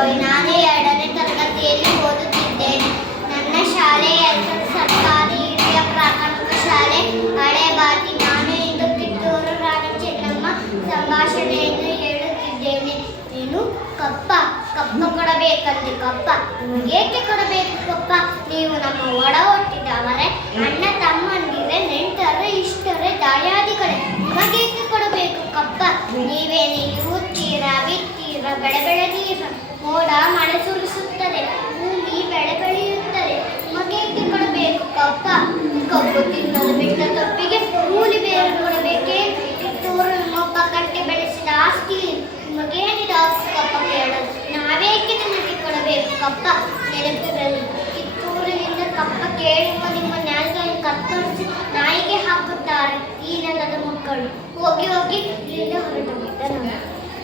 ನಾನು ಎರಡನೇ ತರಗತಿಯಲ್ಲಿ ಓದುತ್ತಿದ್ದೇನೆ ನನ್ನ ಶಾಲೆ ಹೆಸರು ಸರ್ಕಾರಿ ಹಿರಿಯ ಪ್ರಾಥಮಿಕ ಶಾಲೆ. ಹಳೆ ಬಾತಿ. ನಾನು ಇಂದು ಕಿತ್ತೂರು ರಾಣಿ ಚೆನ್ನಮ್ಮ ಸಂಭಾಷಣೆಯನ್ನು ಹೇಳುತ್ತಿದ್ದೇನೆ. ನೀನು ಕಪ್ಪ. ಕಪ್ಪ ಕೊಡಬೇಕಂತೆ. ಕಪ್ಪ. ಏಕೆ ಕೊಡಬೇಕು? ಬಿತ್ತೀರ ಬೆಳೆ ಬೆಳೆದೀರ ಮೋಡ ಮಳೆ ಸುರಿಸುತ್ತದೆ ಭೂಮಿ ಬೆಳೆ ಬೆಳೆಯುತ್ತದೆ. ನಿಮಗೇಕೆ ಕೊಡಬೇಕು ಕಪ್ಪ ಕಬ್ಬು ತಿನ್ನಲು ಬಿಟ್ಟ ತಪ್ಪಿಗೆ ಕೂಲಿ ಬೇರು ಕೊಡಬೇಕೇ? ಕಿತ್ತೂರು ಒಬ್ಬ ಕಟ್ಟಿ ಬೆಳೆಸಿದ ಆಸ್ತಿ. ನಿಮಗೇನಿದ ಕಪ್ಪ ಕೇಳಲು ನಾವೇಕೆ ನಿಮಗೆ ಕೊಡಬೇಕು ಕಪ್ಪ, ನೆನಪಿರಲಿ. ಕಿತ್ತೂರಿನಿಂದ ಕಪ್ಪ ಕೇಳುವ ನಿಮ್ಮ ನ್ಯಾಯಗಳನ್ನು ಕತ್ತರಿಸಿ ನಾಯಿಗೆ ಹಾಕುತ್ತಾರೆ. ಈ ನೆಲದ ಮಕ್ಕಳು ಹೋಗಿ ಹೋಗಿ